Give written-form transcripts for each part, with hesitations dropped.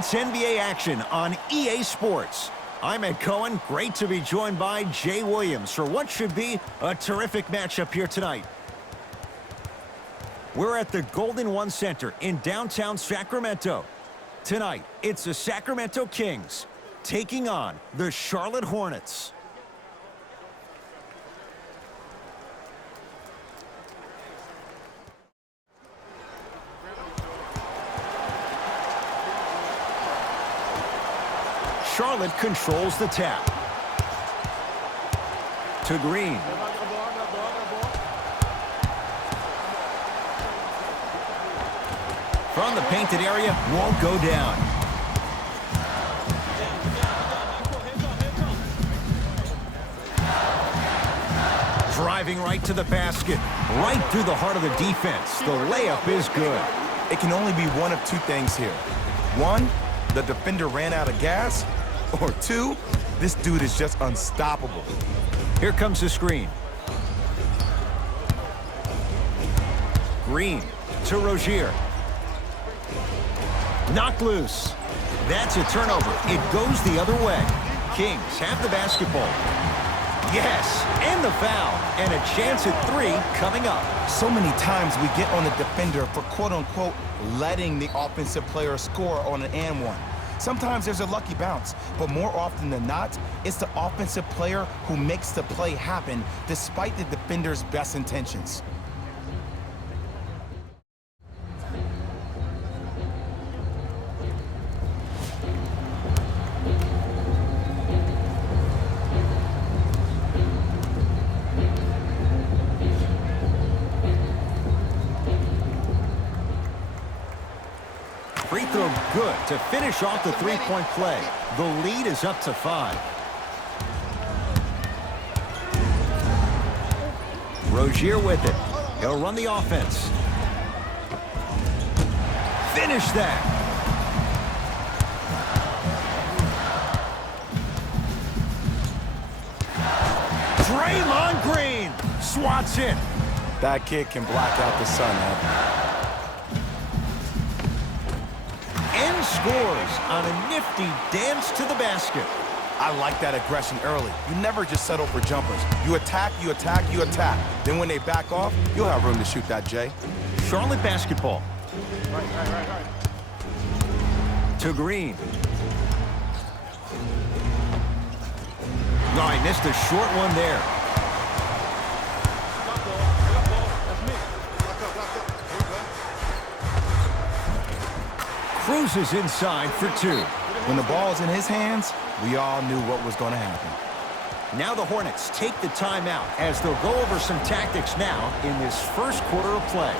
It's NBA action on EA Sports. I'm Ed Cohen. Great to be joined by Jay Williams for what should be a terrific matchup here tonight. We're at the Golden One Center in downtown Sacramento. Tonight, it's the Sacramento Kings taking on the Charlotte Hornets. Charlotte controls the tap. To Green. From the painted area, won't go down. Driving right to the basket, right through the heart of the defense. The layup is good. It can only be one of two things here. One, the defender ran out of gas. Or two, this dude is just unstoppable. Here comes the screen. Green to Rozier. Knocked loose. That's a turnover. It goes the other way. Kings have the basketball. Yes, and the foul. And a chance at three coming up. So many times we get on the defender for quote-unquote letting the offensive player score on an and one. Sometimes there's a lucky bounce, but more often than not, it's the offensive player who makes the play happen despite the defender's best intentions. Free throw good to finish off the three-point play. The lead is up to 5. Rozier with it. He'll run the offense. Finish that. Draymond Green swats it. That kid can block out the sun, Ed. And scores on a nifty dance to the basket. I like that aggression early. You never just settle for jumpers. You attack, you attack, you attack. Then when they back off, you'll have room to shoot that, Jay. Charlotte basketball. Right. To Green. No, he missed a short one there. Cruises inside for 2. When the ball's in his hands, we all knew what was going to happen. Now the Hornets take the timeout as they'll go over some tactics now in this first quarter of play.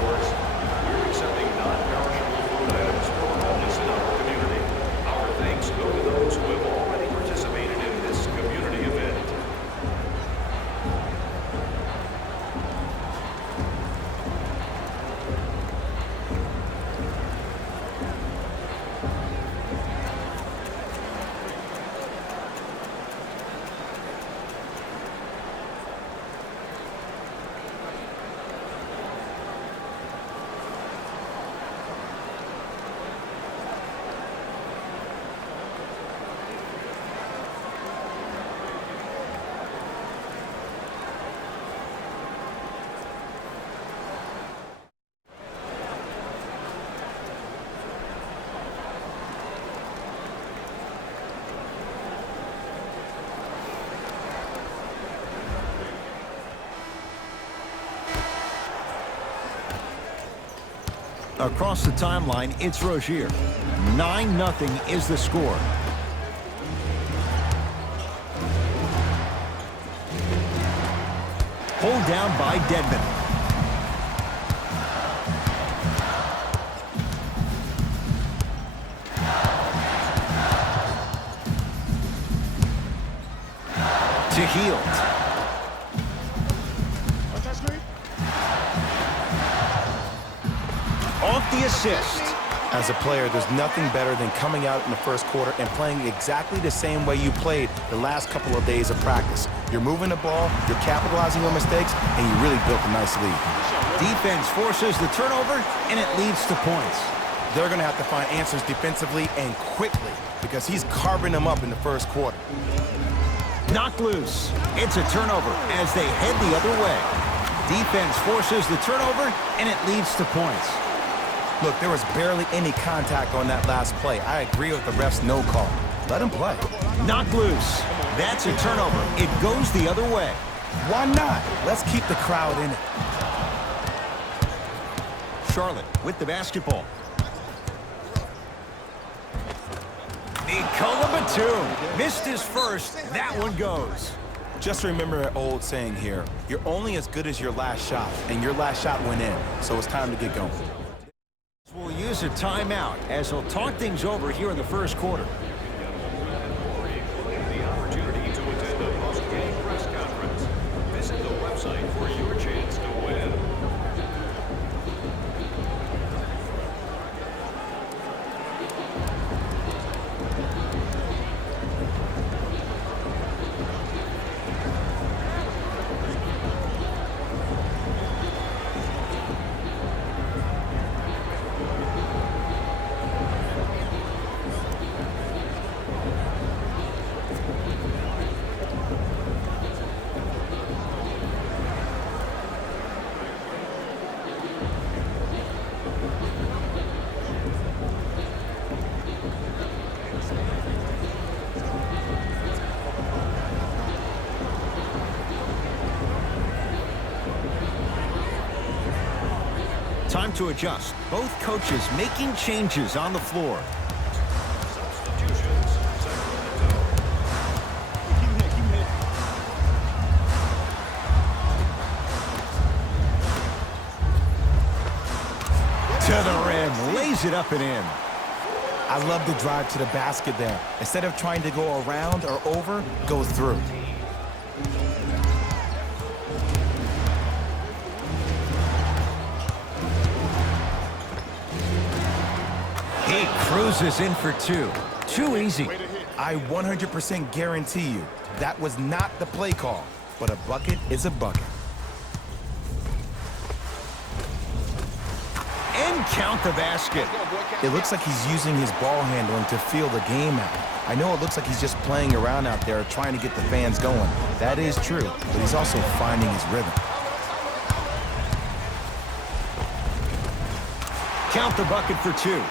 We're accepting non-perishable food items for homeless in our community. Our thanks go to those who have already participated in this community event. Across the timeline, it's Rozier. 9-0 is the score. Pulled down by Dedmon. To Hield. Off the assist. As a player, there's nothing better than coming out in the first quarter and playing exactly the same way you played the last couple of days of practice. You're moving the ball, you're capitalizing on mistakes, and you really built a nice lead. Defense forces the turnover, and it leads to points. They're going to have to find answers defensively and quickly because he's carving them up in the first quarter. Knocked loose. It's a turnover as they head the other way. Defense forces the turnover, and it leads to points. Look, there was barely any contact on that last play. I agree with the ref's no call. Let him play. Knocked loose. That's a turnover. It goes the other way. Why not? Let's keep the crowd in it. Charlotte with the basketball. Nikola Batum missed his first. That one goes. Just remember an old saying here. You're only as good as your last shot, and your last shot went in, so it's time to get going. We'll use a timeout as he'll talk things over here in the first quarter. The opportunity to attend a post-game press conference. Visit the website for your chance to win. Time to adjust. Both coaches making changes on the floor. Substitutions. Sacramento. To the rim, lays it up and in. I love the drive to the basket there. Instead of trying to go around or over, go through. He cruises in for two. Too easy. I 100% guarantee you that was not the play call, but a bucket is a bucket. And count the basket. It looks like he's using his ball handling to feel the game out. I know it looks like he's just playing around out there trying to get the fans going. That is true, but he's also finding his rhythm. Count the bucket for two.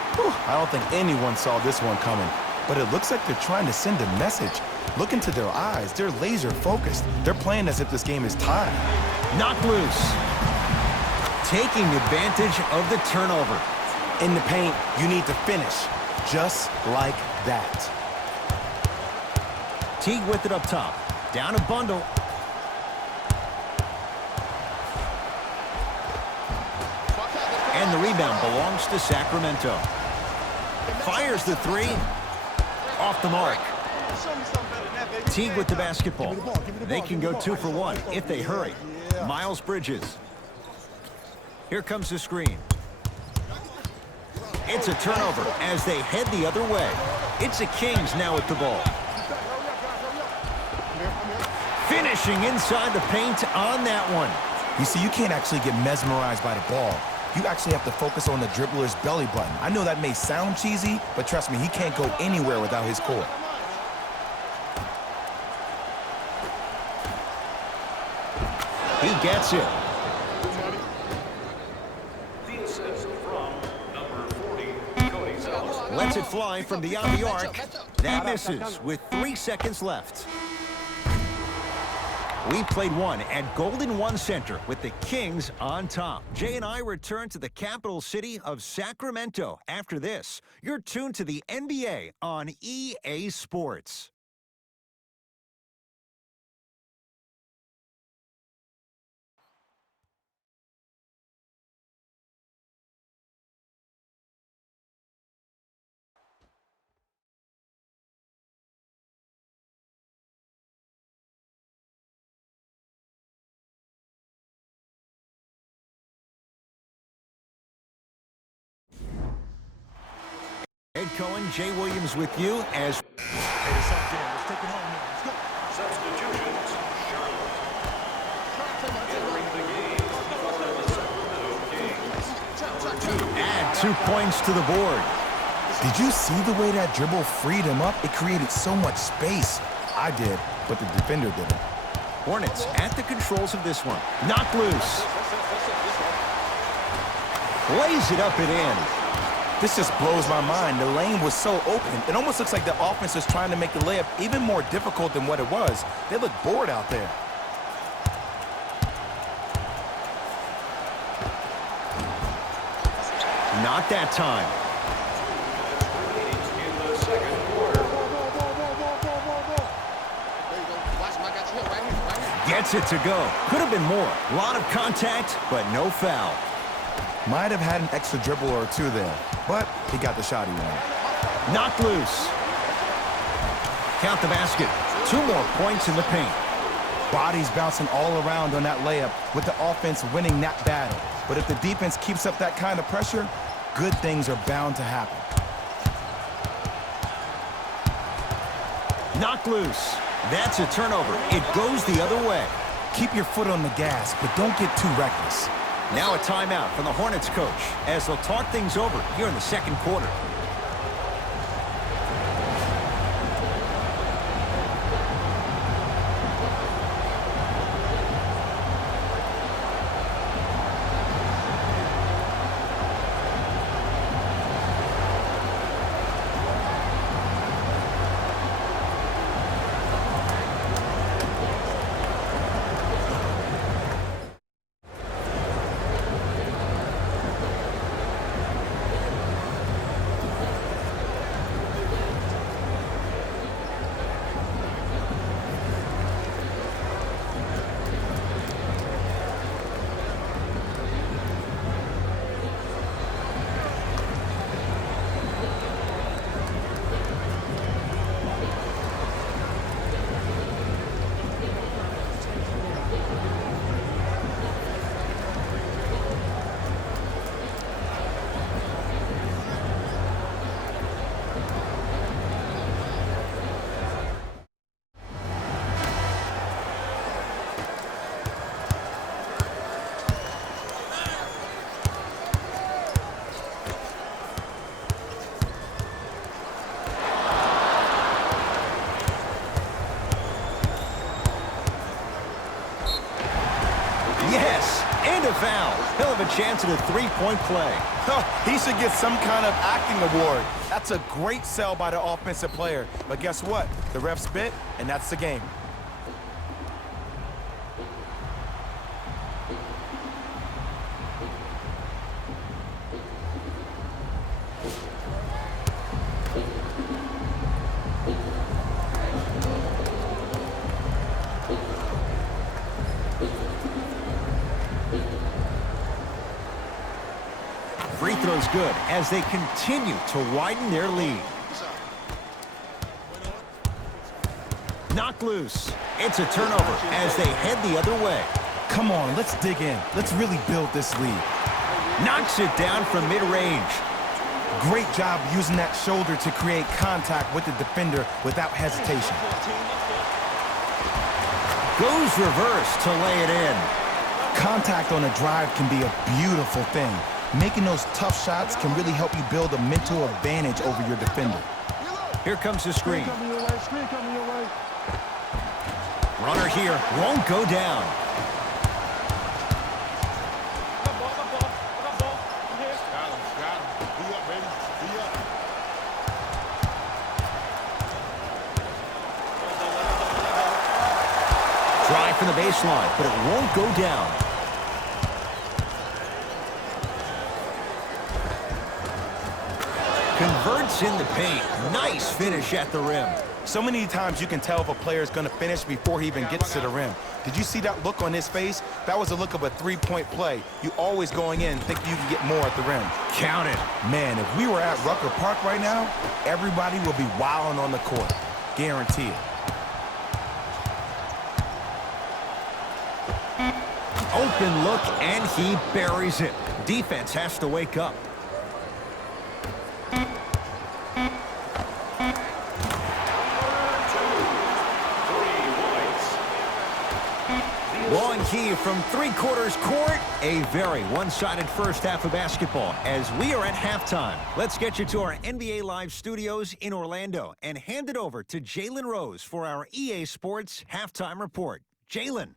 I don't think anyone saw this one coming, but it looks like they're trying to send a message. Look into their eyes. They're laser focused. They're playing as if this game is tied. Knocked loose. Taking advantage of the turnover. In the paint, you need to finish just like that. Teague with it up top. Down a bundle. And the rebound belongs to Sacramento. Fires the three. Off the mark. Teague with the basketball. They can go 2 for 1 if they hurry. Miles Bridges. Here comes the screen. It's a turnover as they head the other way. It's the Kings now with the ball. Finishing inside the paint on that one. You see, you can't actually get mesmerized by the ball. You actually have to focus on the dribbler's belly button. I know that may sound cheesy, but trust me, he can't go anywhere without his core. He gets it. The assist from number 40, Cody Zeller. Lets it fly from beyond the arc. That misses with 3 seconds left. We played one at Golden One Center with the Kings on top. Jay and I return to the capital city of Sacramento after this. You're tuned to the NBA on EA Sports. Cohen, Jay Williams with you as... Substitutions, Charlotte. Entering the game for the Sacramento Kings. Add 2 points to the board. Did you see the way that dribble freed him up? It created so much space. I did, but the defender didn't. Hornets at the controls of this one. Knocked loose. Lays it up and in. This just blows my mind. The lane was so open. It almost looks like the offense is trying to make the layup even more difficult than what it was. They look bored out there. Not that time. In the second quarter. Gets it to go. Could have been more. A lot of contact, but no foul. Might have had an extra dribble or two there, but he got the shot he wanted. Knocked loose. Count the basket. 2 more points in the paint. Bodies bouncing all around on that layup with the offense winning that battle. But if the defense keeps up that kind of pressure, good things are bound to happen. Knocked loose. That's a turnover. It goes the other way. Keep your foot on the gas, but don't get too reckless. Now a timeout from the Hornets coach as they'll talk things over here in the second quarter. Yes, and a foul. He'll have a chance at a 3-point play. He should get some kind of acting award. That's a great sell by the offensive player. But guess what? The ref spit, and that's the game. Free throw's good as they continue to widen their lead. Knocked loose. It's a turnover as they head the other way. Come on, let's dig in. Let's really build this lead. Knocks it down from mid-range. Great job using that shoulder to create contact with the defender without hesitation. Goes reverse to lay it in. Contact on a drive can be a beautiful thing. Making those tough shots can really help you build a mental advantage over your defender. Here comes the screen. Runner here won't go down. Drive from the baseline, but it won't go down. Converts in the paint. Nice finish at the rim. So many times you can tell if a player is going to finish before he even gets to the rim. Did you see that look on his face? That was a look of a 3-point play. You always going in thinking you can get more at the rim. Count it. Man, if we were at Rucker Park right now, everybody would be wilding on the court. Guarantee it. Open look, and he buries it. Defense has to wake up. you from three-quarters court. A very one-sided first half of basketball as we are at halftime. Let's get you to our NBA Live studios in Orlando and hand it over to Jalen Rose for our EA Sports Halftime Report. Jalen.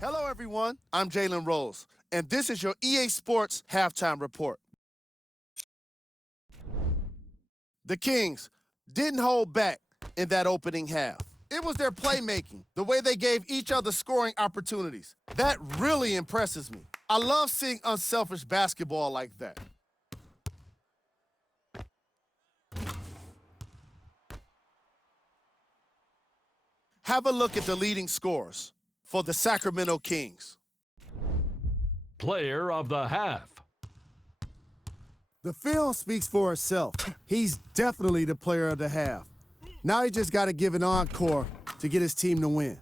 Hello, everyone. I'm Jalen Rose, and this is your EA Sports Halftime Report. The Kings didn't hold back in that opening half. It was their playmaking, the way they gave each other scoring opportunities. That really impresses me. I love seeing unselfish basketball like that. Have a look at the leading scorers for the Sacramento Kings. Player of the half. The film speaks for itself. He's definitely the player of the half. Now he just got to give an encore to get his team to win.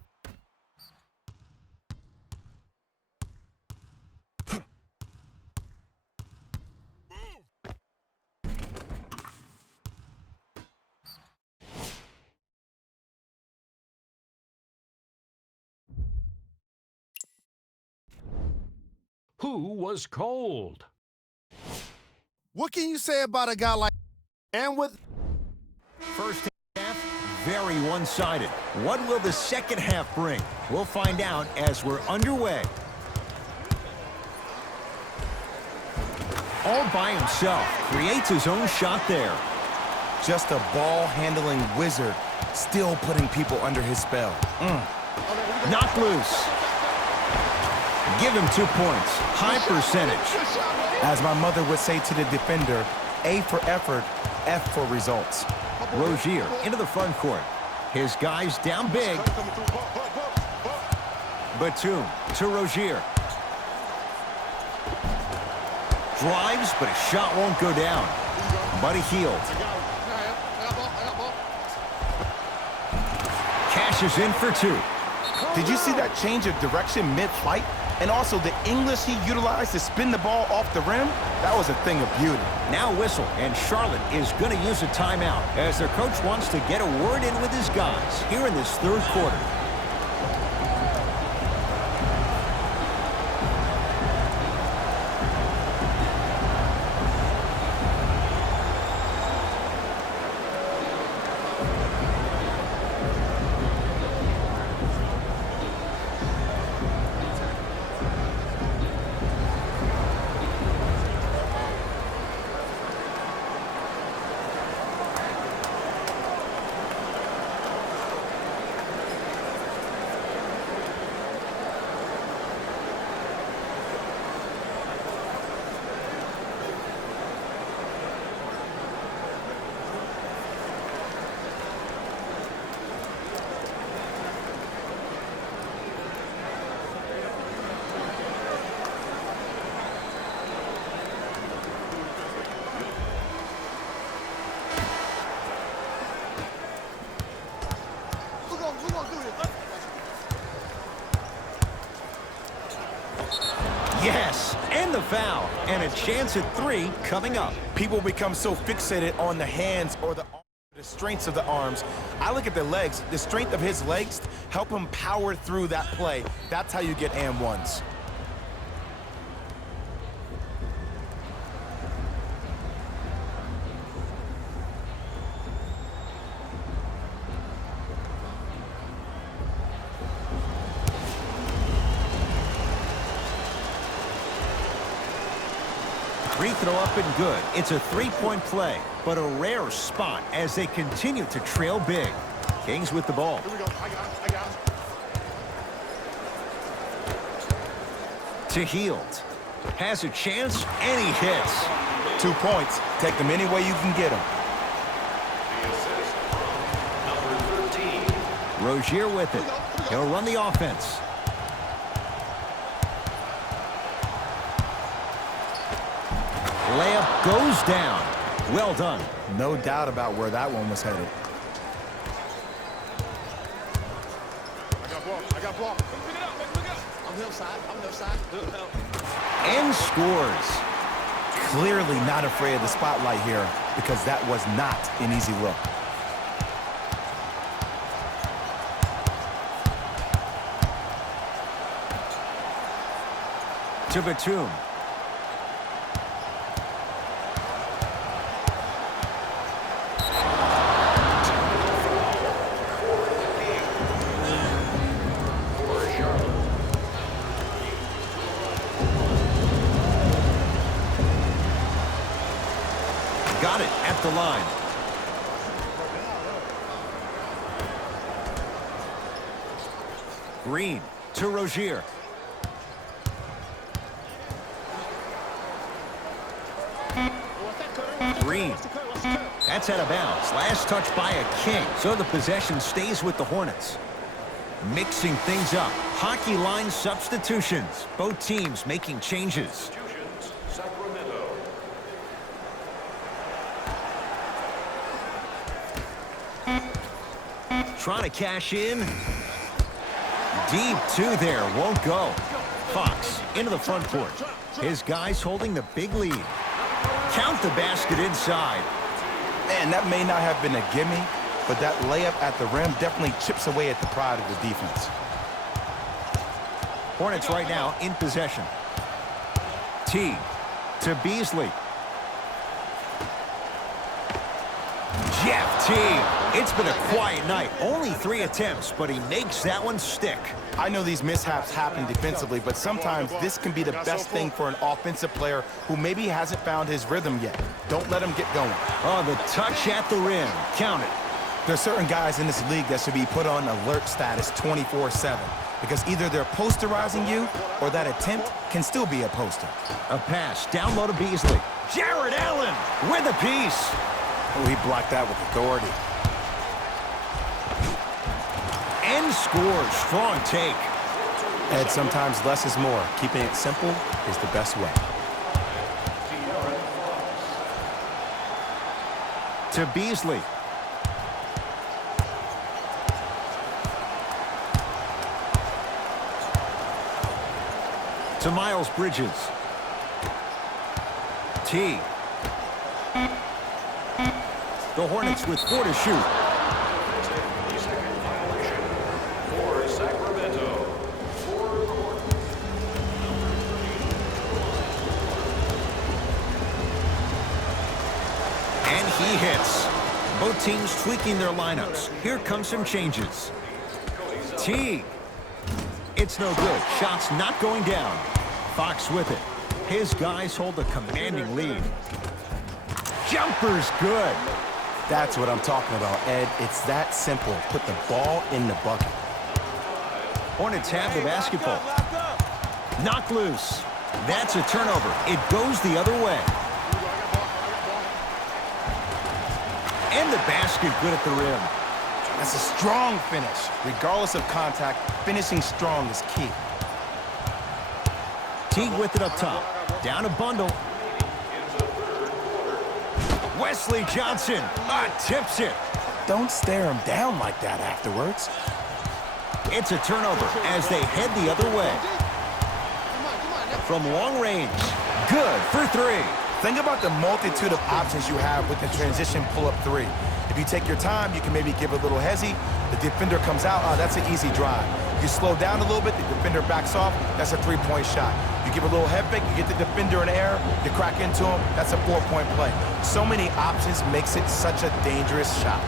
Who was cold? What can you say about a guy like and with First half, very one-sided. What will the second half bring? We'll find out as we're underway. All by himself, creates his own shot there. Just a ball-handling wizard, still putting people under his spell. Knocked loose. Give him 2 points. High percentage. As my mother would say to the defender, A for effort, F for results. Rozier into the front court. His guys down big. Batum to Rozier. Drives, but his shot won't go down. Buddy Hield. Cashes in for 2. Did you see that change of direction mid-flight? And also the English he utilized to spin the ball off the rim? That was a thing of beauty. Now whistle, and Charlotte is going to use a timeout as their coach wants to get a word in with his guys here in this third quarter. Yes, and the foul, and a chance at 3 coming up. People become so fixated on the hands or the strengths of the arms. I look at the legs. The strength of his legs help him power through that play. That's how you get and ones. Free throw up and good. It's a 3-point play, but a rare spot as they continue to trail big. Kings with the ball. Here we go. I got him. To Hield. Has a chance, and he hits. 2 points. Take them any way you can get them. The assist from number 13. Rozier with it. He'll run the offense. Layup goes down. Well done. No doubt about where that one was headed. And scores. Clearly not afraid of the spotlight here because that was not an easy look. To Batum. Got it at the line. Green to Rozier. Green. That's out of bounds. Last touch by a King. So the possession stays with the Hornets. Mixing things up. Hockey line substitutions. Both teams making changes. Sacramento. Trying to cash in. Deep two there. Won't go. Fox into the front court. His guys holding the big lead. Count the basket inside. Man, that may not have been a gimme, but that layup at the rim definitely chips away at the pride of the defense. Hornets right now in possession. T to Beasley. Jeff T. It's been a quiet night. Only 3 attempts, but he makes that one stick. I know these mishaps happen defensively, but sometimes this can be the best thing for an offensive player who maybe hasn't found his rhythm yet. Don't let him get going. Oh, the touch at the rim. Count it. There are certain guys in this league that should be put on alert status 24/7 because either they're posterizing you or that attempt can still be a poster. A pass down low to Beasley. Jared Allen with a piece. Oh, he blocked that with authority. And scores. Strong take. Ed, sometimes less is more. Keeping it simple is the best way. To Beasley. To Miles Bridges. T. The Hornets with 4 to shoot. Second violation for Sacramento. And he hits. Both teams tweaking their lineups. Here come some changes. T. It's no good. Shots not going down. Fox with it. His guys hold a commanding lead. Jumper's good. That's what I'm talking about, Ed. It's that simple. Put the ball in the bucket. Hornets have the basketball. Knocked loose. That's a turnover. It goes the other way. And the basket good at the rim. That's a strong finish. Regardless of contact, finishing strong is key. Teague with it up top. Down a bundle. Wesley Johnson tips it. Don't stare him down like that afterwards. It's a turnover as they head the other way. From long range. Good for 3. Think about the multitude of options you have with the transition pull-up 3. If you take your time, you can maybe give a little hezzy. The defender comes out, that's an easy drive. You slow down a little bit, the defender backs off, that's a 3-point shot. You give a little head fake, you get the defender in the air, you crack into him, that's a 4-point play. So many options makes it such a dangerous shot.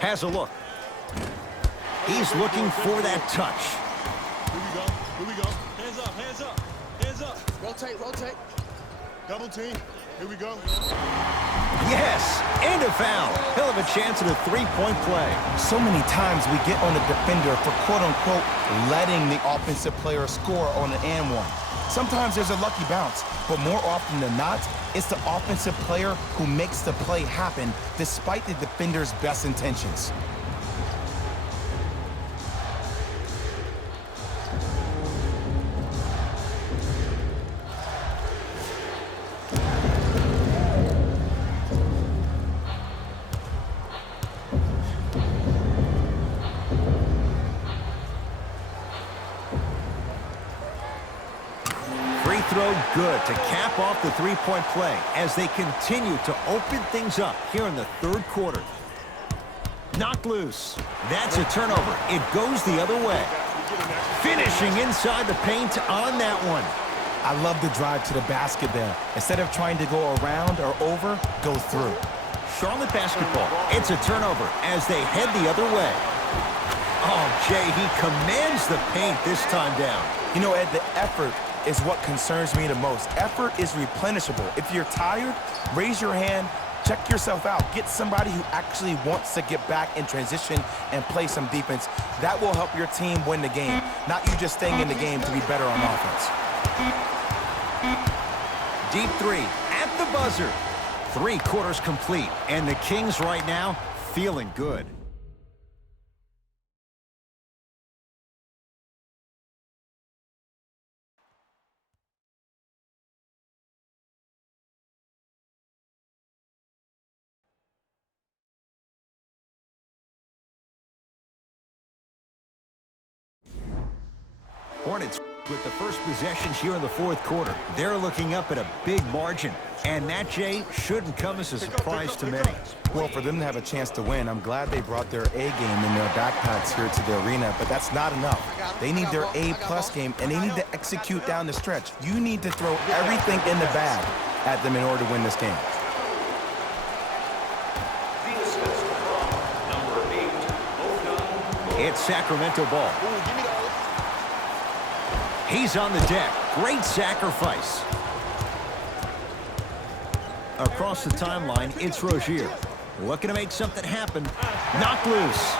Has a look. He's looking for that touch. Here we go. Here we go. Hands up, hands up, hands up. Rotate, rotate. Double team. Here we go. Yes, and a foul. He'll have a chance at a three-point play. So many times we get on the defender for quote-unquote letting the offensive player score on an and one. Sometimes there's a lucky bounce, but more often than not, it's the offensive player who makes the play happen despite the defender's best intentions. Free throw good to cap off the three-point play as they continue to open things up here in the third quarter. Knocked loose. That's a turnover. It goes the other way. Finishing inside the paint on that one. I love the drive to the basket there. Instead of trying to go around or over, go through. Charlotte basketball. It's a turnover as they head the other way. Oh, Jay, he commands the paint this time down. You know, Ed, the effort is what concerns me the most. Effort is replenishable. If you're tired, raise your hand, check yourself out. Get somebody who actually wants to get back in transition and play some defense. That will help your team win the game, not you just staying in the game to be better on offense. Deep three at the buzzer. 3 quarters complete, and the Kings right now feeling good. Hornets with the first possessions here in the fourth quarter. They're looking up at a big margin. And that, Jay, shouldn't come as a surprise to many. Well, for them to have a chance to win, I'm glad they brought their A game in their backpacks here to the arena, but that's not enough. They need their A+ game, and they need to execute down the stretch. You need to throw everything in the bag at them in order to win this game. It's Sacramento ball. He's on the deck. Great sacrifice. Across the timeline, it's Rozier. Looking to make something happen. Knocked loose.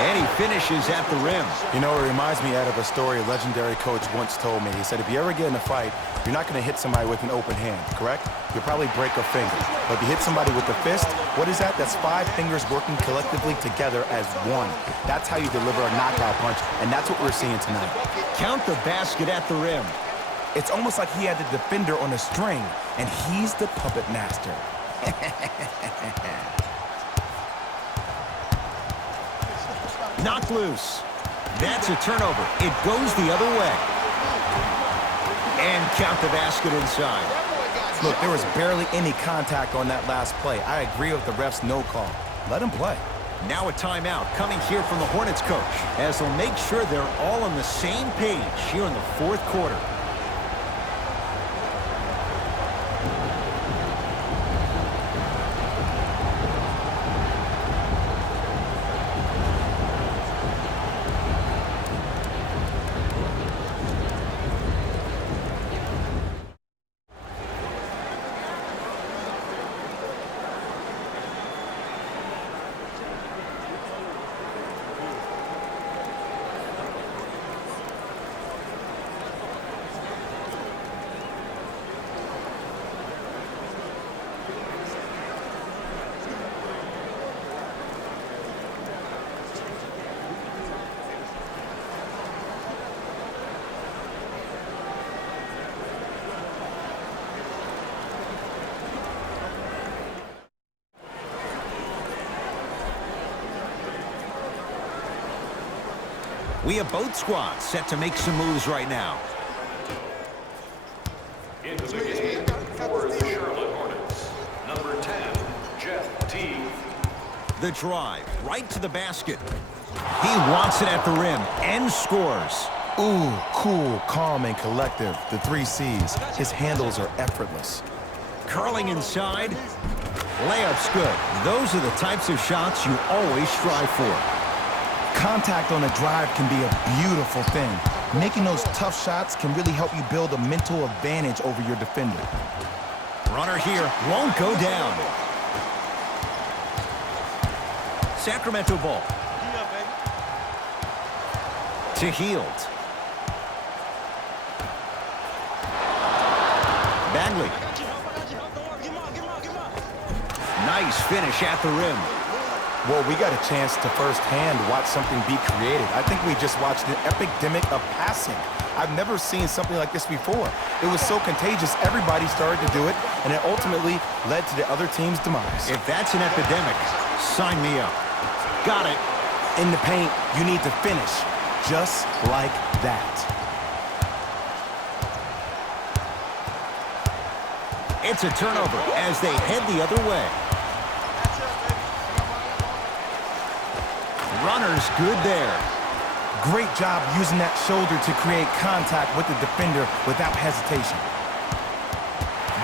And he finishes at the rim. You know, it reminds me, Ed, of a story a legendary coach once told me. He said, if you ever get in a fight, you're not going to hit somebody with an open hand, correct? You'll probably break a finger. But if you hit somebody with a fist, what is that? That's 5 fingers working collectively together as one. That's how you deliver a knockout punch, and that's what we're seeing tonight. Count the basket at the rim. It's almost like he had the defender on a string, and he's the puppet master. Knocked loose. That's a turnover. It goes the other way. And count the basket inside. Look, there was barely any contact on that last play. I agree with the ref's no call. Let him play. Now a timeout coming here from the Hornets coach as they'll make sure they're all on the same page here in the fourth quarter. We have both squads set to make some moves right now. Into the game for the Charlotte Hornets, number 10, Jeff Teague. The drive right to the basket. He wants it at the rim and scores. Ooh, cool, calm, and collective. The 3 C's. His handles are effortless. Curling inside. Layup's good. Those are the types of shots you always strive for. Contact on a drive can be a beautiful thing. Making those tough shots can really help you build a mental advantage over your defender. Runner here won't go down. Sacramento ball. To Hield. Bagley. Nice finish at the rim. Well, we got a chance to firsthand watch something be created. I think we just watched an epidemic of passing. I've never seen something like this before. It was so contagious, everybody started to do it, and it ultimately led to the other team's demise. If that's an epidemic, sign me up. Got it. In the paint, you need to finish, just like that. It's a turnover as they head the other way. Runner's good there. Great job using that shoulder to create contact with the defender without hesitation.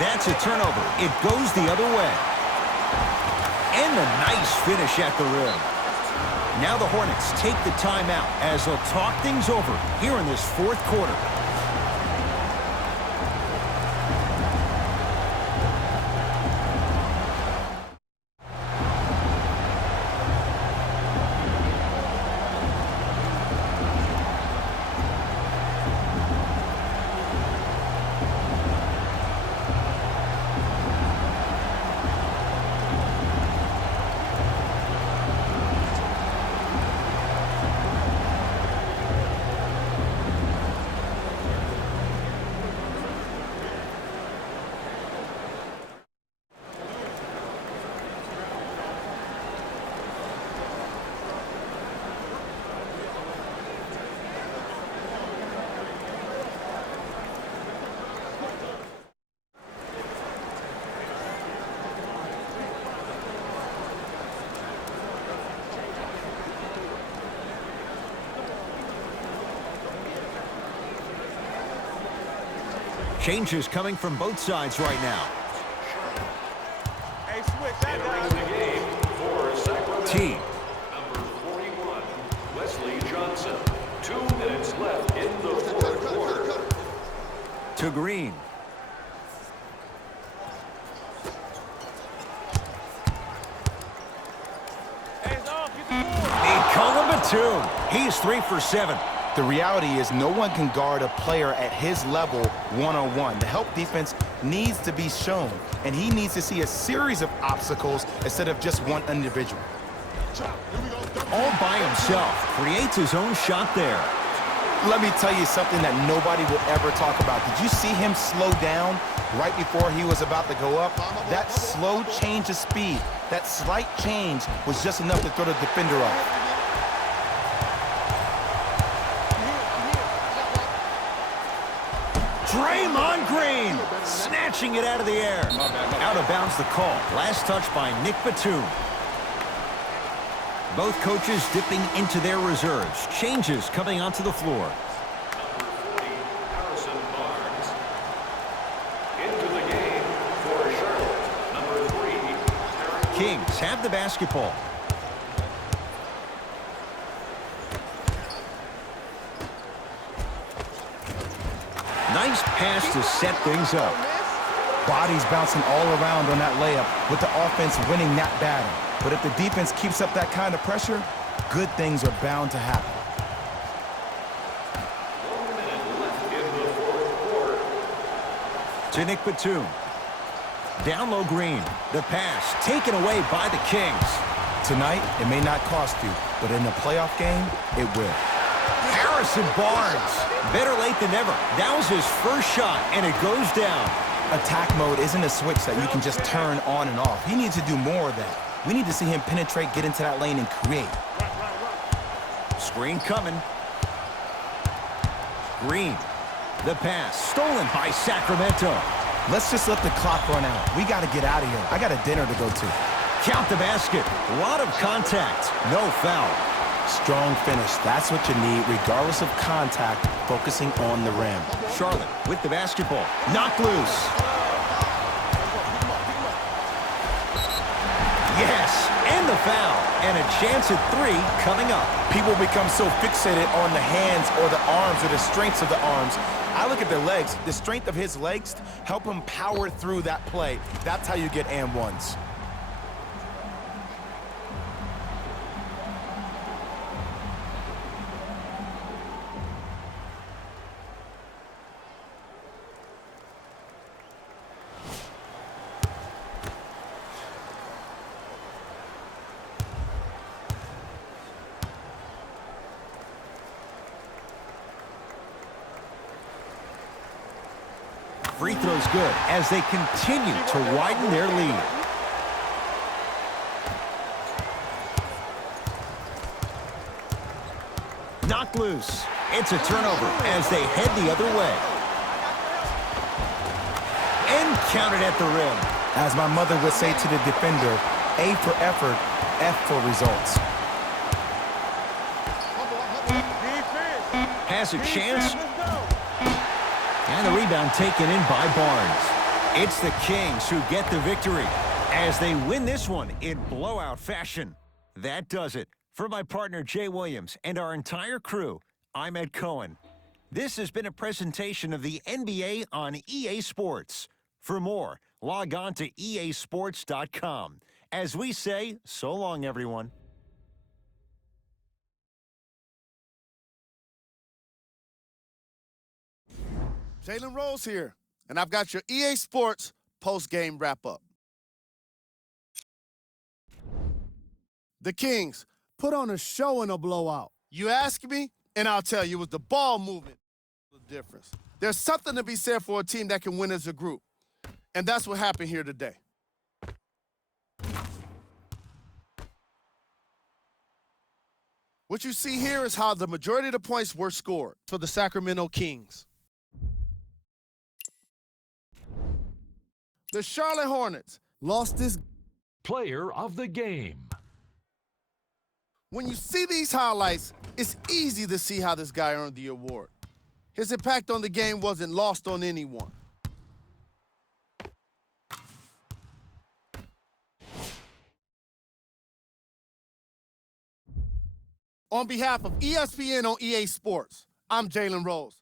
That's a turnover. It goes the other way. And a nice finish at the rim. Now the Hornets take the timeout as they'll talk things over here in this fourth quarter. Changes coming from both sides right now. Hey, switch that Entering the game for Sacramento. T. Number 41, Wesley Johnson. 2 minutes left in the fourth quarter. To Green. Hands off, get the ball. Batum. He's 3 for 7. The reality is no one can guard a player at his level one-on-one. The help defense needs to be shown, and he needs to see a series of obstacles instead of just one individual. All by himself. Creates his own shot there. Let me tell you something that nobody will ever talk about. Did you see him slow down right before he was about to go up? That slow change of speed, that slight change was just enough to throw the defender off. Draymond Green snatching it out of the air. Out of bounds the call. Last touch by Nick Batum. Both coaches dipping into their reserves. Changes coming onto the floor. Number 40, Harrison Barnes. Into the game for Charlotte. Number 3, Terry. Kings have the basketball. Nice pass to set things up. Bodies bouncing all around on that layup with the offense winning that battle. But if the defense keeps up that kind of pressure, good things are bound to happen. 1 minute left in the fourth quarter. To Nick Batum. Down low Green. The pass taken away by the Kings. Tonight, it may not cost you, but in a playoff game, it will. Harrison Barnes. Better late than never. That was his first shot, and it goes down. Attack mode isn't a switch that you can just turn on and off. He needs to do more of that. We need to see him penetrate, get into that lane, and create. Screen coming. Green. The pass stolen by Sacramento. Let's just let the clock run out. We got to get out of here. I got a dinner to go to. Count the basket. A lot of contact. No foul. Strong finish. That's what you need, regardless of contact, focusing on the rim. Charlotte with the basketball. Knocked loose. Yes, and the foul. And a chance at 3 coming up. People become so fixated on the hands or the arms or the strengths of the arms. I look at the legs. The strength of his legs help him power through that play. That's how you get and ones. Free throw's good as they continue to widen their lead. Knocked loose. It's a turnover as they head the other way. And counted at the rim. As my mother would say to the defender, A for effort, F for results. Has a chance. And the rebound taken in by Barnes. It's the Kings who get the victory as they win this one in blowout fashion. That does it. For my partner Jay Williams and our entire crew, I'm Ed Cohen. This has been a presentation of the NBA on EA Sports. For more, log on to easports.com. As we say, so long, everyone. Jalen Rose here, and I've got your EA Sports post-game wrap-up. The Kings Put on a show in a blowout. You ask me, and I'll tell you, it was the ball movement. The difference. There's something to be said for a team that can win as a group, and that's what happened here today. What you see here is how the majority of the points were scored for the Sacramento Kings. The Charlotte Hornets Lost this. Player of the game. When you see these highlights, it's easy to see how this guy earned the award. His impact on the game wasn't lost on anyone. On behalf of ESPN on EA Sports, I'm Jalen Rose.